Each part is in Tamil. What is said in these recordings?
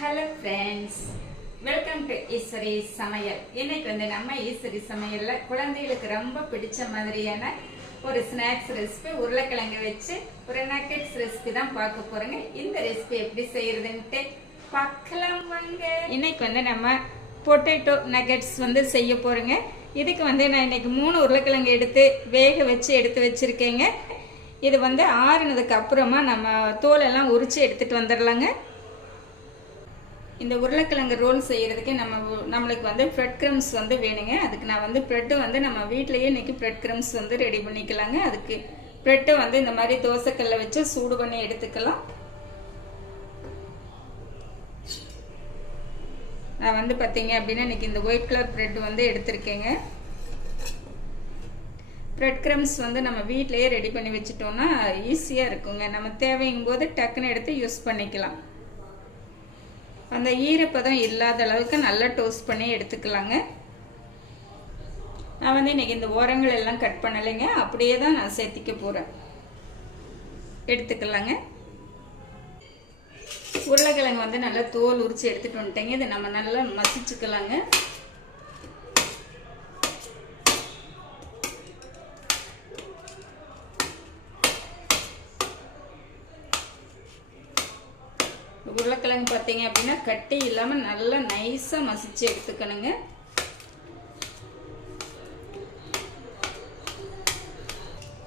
Hello friends welcome to Eswari சமையல் இன்னைக்கு வந்து நம்ம ஈஸ்வரி சமையலில் குழந்தைகளுக்கு ரொம்ப பிடிச்ச மாதிரியான ஒரு ஸ்நாக்ஸ் ரெசிபி உருளைக்கிழங்கு வச்சு ஒரு நக்கெட்ஸ் ரெசிபி தான் பார்க்க போறோங்க. இந்த ரெசிபி எப்படி செய்யறதுன்ட்டு பார்க்கலாம் வாங்க. இன்னைக்கு வந்து நம்ம பொட்டேட்டோ நக்கெட்ஸ் வந்து செய்ய போறோங்க. இதுக்கு வந்து நான் இன்னைக்கு மூணு உருளைக்கிழங்கு எடுத்து வேக வச்சு எடுத்து வச்சுருக்கேங்க. இது வந்து ஆறுனதுக்கு அப்புறமா நம்ம தோலெல்லாம் உரிச்சு எடுத்துகிட்டு வந்துடலாங்க இந்த உருளைக்கிழங்கு ரோல் செய்கிறதுக்கு நம்ம நம்மளுக்கு வந்து ப்ரெட் க்ரம்ஸ் வந்து வேணுங்க. அதுக்கு நான் வந்து ப்ரெட்டு வந்து நம்ம வீட்லேயே இன்றைக்கி ப்ரெட் க்ரம்ஸ் வந்து ரெடி பண்ணிக்கலாங்க. அதுக்கு ப்ரெட்டை வந்து இந்த மாதிரி தோசைக்கல்ல வச்சு சூடு பண்ணி எடுத்துக்கலாம். நான் வந்து பார்த்தீங்க அப்படின்னா இன்றைக்கி இந்த ஒயிட் கலர் ப்ரெட் வந்து எடுத்திருக்கேங்க. ப்ரெட் க்ரம்ஸ் வந்து நம்ம வீட்லேயே ரெடி பண்ணி வச்சுட்டோம்னா ஈஸியாக இருக்குங்க. நம்ம தேவைங்கும் போது டக்குன்னு எடுத்து யூஸ் பண்ணிக்கலாம். அந்த ஈரப்பதம் இல்லாத அளவுக்கு நல்லா டோஸ்ட் பண்ணி எடுத்துக்கலாங்க. நான் வந்து இன்றைக்கி இந்த ஓரங்கள் எல்லாம் கட் பண்ணலைங்க. அப்படியே தான் நான் சேர்த்திக்க போகிறேன் எடுத்துக்கலாங்க. உருளைக்கிழங்கு வந்து நல்லா தோல் உரித்து எடுத்துகிட்டு வந்துட்டேங்க. இதை நம்ம நல்லா மசிச்சுக்கலாங்க. உருளைக்கிழங்கு பார்த்தீங்க அப்படின்னா கட்டி இல்லாமல் நல்லா நைஸாக மசிச்சு எடுத்துக்கணுங்க.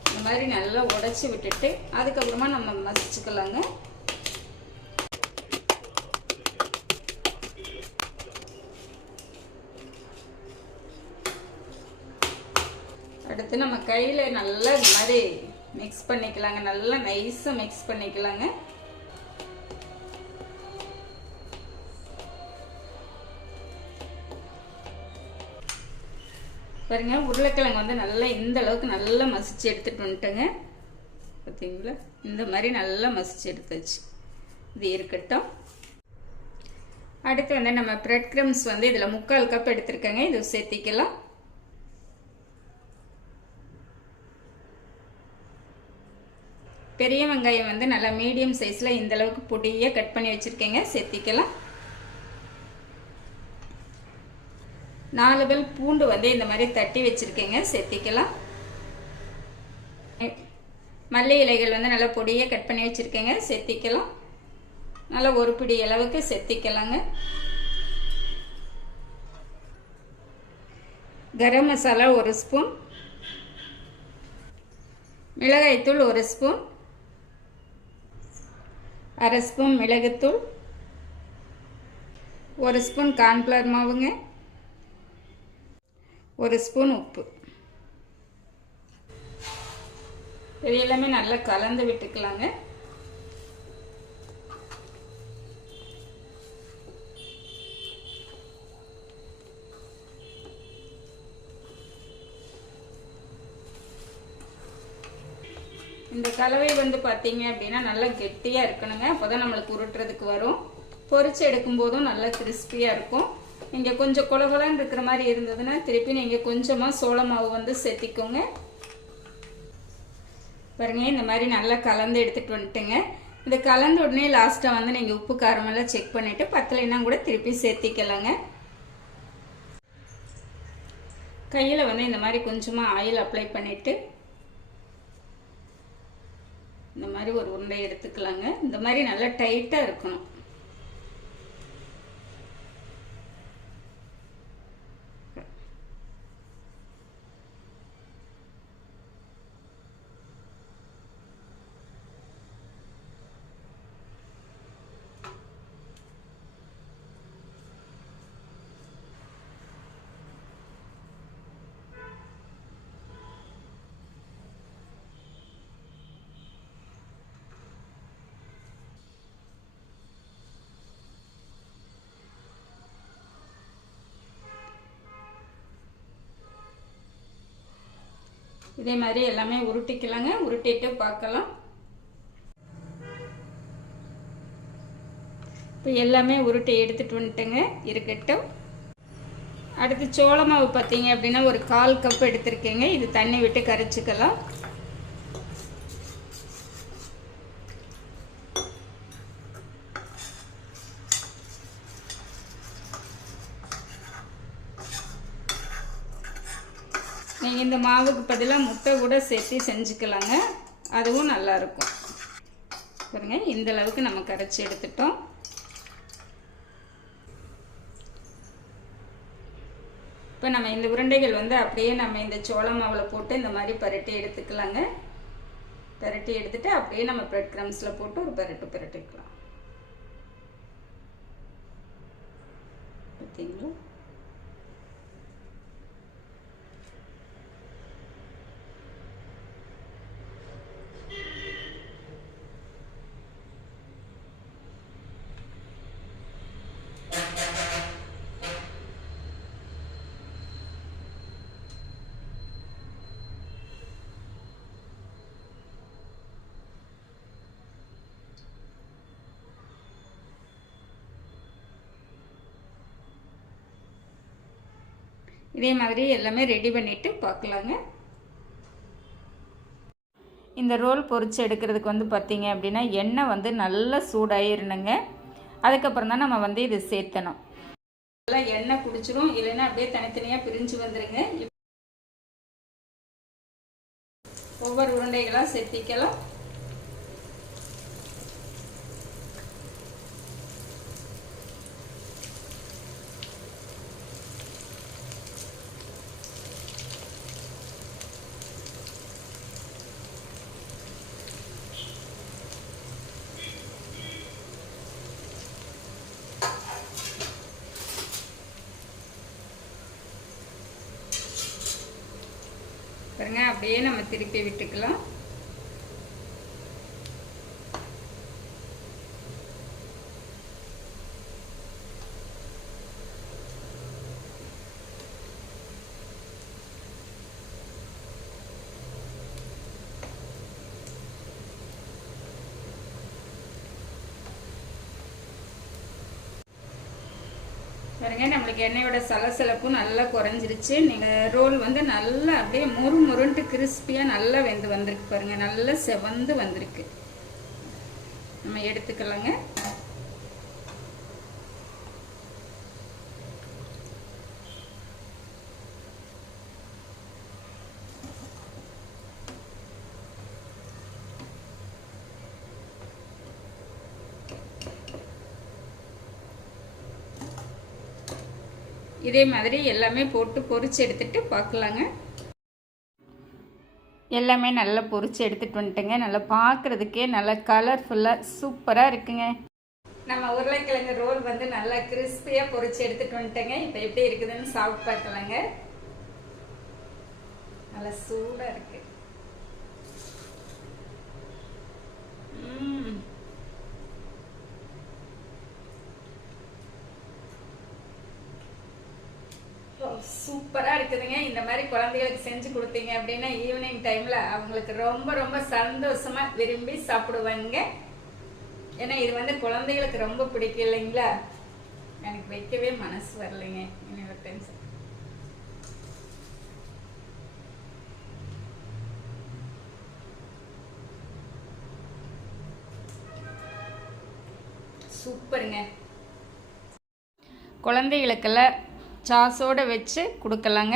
இந்த மாதிரி நல்லா உடச்சி விட்டுட்டு அதுக்கப்புறமா நம்ம மசிச்சுக்கலாங்க. அடுத்து நம்ம கையில் நல்லா இந்த மாதிரி மிக்ஸ் பண்ணிக்கலாங்க. நல்லா நைஸாக மிக்ஸ் பண்ணிக்கலாங்க. பாருங்க உருளைக்கிழங்கு வந்து நல்லா இந்த அளவுக்கு நல்லா மசிச்சு எடுத்துட்டு வந்துட்டேங்க. பார்த்தீங்களா இந்த மாதிரி நல்லா மசிச்சு எடுத்தாச்சு. இது இருக்கட்டும். அடுத்து வந்து நம்ம ப்ரெட் க்ரம்ஸ் வந்து இதில் முக்கால் கப் எடுத்திருக்கேங்க. இது சேர்த்திக்கலாம். பெரிய வெங்காயம் வந்து நல்லா மீடியம் சைஸில் இந்த அளவுக்கு பொடியாக கட் பண்ணி வச்சுருக்கேங்க. சேர்த்திக்கலாம். நாலு பல் பூண்டு வந்து இந்த மாதிரி தட்டி வச்சுருக்கேங்க. செத்திக்கலாம் மல்லி இலைகள் வந்து நல்லா பொடியாக கட் பண்ணி வச்சுருக்கேங்க. செத்திக்கலாம் நல்லா ஒரு பிடி அளவுக்கு செத்திக்கலாங்க கரம் மசாலா ஒரு ஸ்பூன். மிளகாய்த்தூள் ஒரு ஸ்பூன். அரை ஸ்பூன் மிளகுத்தூள். ஒரு ஸ்பூன் கார்ன்ஃப்ளவர் மாவுங்க. ஒரு ஸ்பூன் உப்பு. இது எல்லாமே நல்லா கலந்து விட்டுக்கலாங்க. இந்த கலவை வந்து பார்த்தீங்க அப்படின்னா நல்லா கெட்டியாக இருக்கணுங்க. அப்போ தான் நம்மளுக்கு உருட்டுறதுக்கு வரும். பொறிச்சு எடுக்கும் போதும் நல்லா கிறிஸ்பியாக இருக்கும். இங்கே கொஞ்சம் குலகுலன்னு இருக்கிற மாதிரி இருந்ததுன்னா திருப்பி நீங்கள் கொஞ்சமாக சோள மாவு வந்து சேர்த்திக்கோங்க. பாருங்க இந்த மாதிரி நல்லா கலந்து எடுத்துகிட்டு வந்துட்டுங்க. இந்த கலந்த உடனே லாஸ்ட்டாக வந்து நீங்கள் உப்பு காரமெல்லாம் செக் பண்ணிவிட்டு பத்தலைன்னா கூட திருப்பி சேர்த்திக்கலாங்க. கையில் வந்து இந்த மாதிரி கொஞ்சமாக ஆயில் அப்ளை பண்ணிவிட்டு இந்த மாதிரி ஒரு உருண்டை எடுத்துக்கலாங்க. இந்த மாதிரி நல்லா டைட்டாக இருக்கணும். இதே மாதிரி எல்லாமே உருட்டிக்கலாங்க. உருட்டிட்டு பார்க்கலாம். இப்போ எல்லாமே உருட்டி எடுத்துட்டு வந்துட்டேங்க. இருக்கட்டும். அடுத்து சோள மாவு பார்த்தீங்க அப்படின்னா ஒரு கால் கப் எடுத்திருக்கேங்க. இது தண்ணி விட்டு கரைச்சிக்கலாம். இந்த மாவுக்கு பதிலாக முட்டை கூட சேர்த்து செஞ்சுக்கலாங்க. அதுவும் நல்லாயிருக்கும். பாருங்க இந்த அளவுக்கு நம்ம கரைச்சி எடுத்துட்டோம். இப்போ நம்ம இந்த உருண்டைகள் வந்து அப்படியே நம்ம இந்த சோள மாவில் போட்டு இந்த மாதிரி பரட்டி எடுத்துக்கலாங்க. பரட்டி எடுத்துட்டு அப்படியே நம்ம பிரெட் க்ரம்ஸில் போட்டு ஒரு பரட்டு பரட்டிக்கலாம். பார்த்தீங்களா இதே மாதிரி எல்லாமே ரெடி பண்ணிவிட்டு பார்க்கலாங்க. இந்த ரோல் பொறிச்சு எடுக்கிறதுக்கு வந்து பார்த்தீங்க அப்படின்னா எண்ணெய் வந்து நல்லா சூடாகிருணுங்க அதுக்கப்புறம் தான் நம்ம வந்து இது சேர்த்தணும். நல்லா எண்ணெய் குடிச்சிரும். இல்லைன்னா அப்படியே தனித்தனியாக பிரிஞ்சு வந்துடுங்க ஒவ்வொரு உருண்டைகளாக சேர்த்திக்கலாம். பாருங்க அப்படியே நம்ம திருப்பி விட்டுக்கலாம் பாருங்க நம்மளுக்கு எண்ணெயோட சலசலப்பும் நல்லா குறைஞ்சிருச்சு. நீங்கள் ரோல் வந்து நல்லா அப்படியே முறு முருன்ட்டு கிறிஸ்பியாக நல்லா வெந்து வந்திருக்கு பாருங்கள் நல்லா செவந்து வந்திருக்கு. நம்ம எடுத்துக்கலாங்க. இதே மாதிரி எல்லாமே போட்டு பொரிச்சு எடுத்துட்டு பார்க்கலாங்க எல்லாமே நல்லா பொரிச்சு எடுத்துட்டு வந்துட்டுங்க. நல்லா பார்க்குறதுக்கே நல்லா கலர்ஃபுல்லாக சூப்பராக இருக்குங்க. நம்ம உருளைக்கிழங்கு ரோல் வந்து நல்லா கிறிஸ்பியாக பொறிச்சு எடுத்துட்டு வந்துட்டேங்க. இப்போ எப்படி இருக்குதுன்னு சாப்பிட்டு பார்க்கலாங்க. நல்லா சூடாக இருக்குது ம் சூப்பராக இருக்குதுங்க. இந்த மாதிரி குழந்தைகளுக்கு செஞ்சு கொடுத்தீங்க அப்படின்னா ஈவினிங் டைமில் அவங்களுக்கு ரொம்ப ரொம்ப சந்தோஷமாக விரும்பி சாப்பிடுவாங்க. ஏன்னா இது வந்து குழந்தைகளுக்கு ரொம்ப பிடிக்கும் இல்லைங்களா? எனக்கு வைக்கவே மனசு வரலைங்க. இன்னொரு டைம் சூப்பருங்க. குழந்தைகளுக்கெல்லாம் சாஸோடு வச்சு கொடுக்கலாங்க.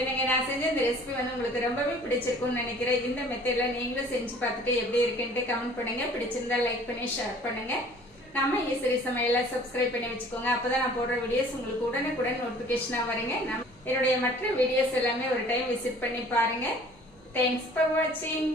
எனக்கு நான் செஞ்ச இந்த ரெசிபி வந்து உங்களுக்கு ரொம்பவே பிடிச்சிருக்கும்னு நினைக்கிறேன். இந்த மெத்தடில் நீங்களும் செஞ்சு பார்த்துட்டு எப்படி இருக்குன்ட்டு கமெண்ட் பண்ணுங்கள் பிடிச்சிருந்தா லைக் பண்ணி ஷேர் பண்ணுங்கள் நம்ம ஈஸ்வரி சமையலை சப்ஸ்கிரைப் பண்ணி வச்சுக்கோங்க. அப்போ தான் நான் போடுற வீடியோஸ் உங்களுக்கு உடனுக்குடன் நோட்டிஃபிகேஷனாக வருங்க. நம் என்னுடைய மற்ற வீடியோஸ் எல்லாமே ஒரு டைம் விசிட் பண்ணி பாருங்கள் தேங்க்ஸ் ஃபார் வாட்சிங்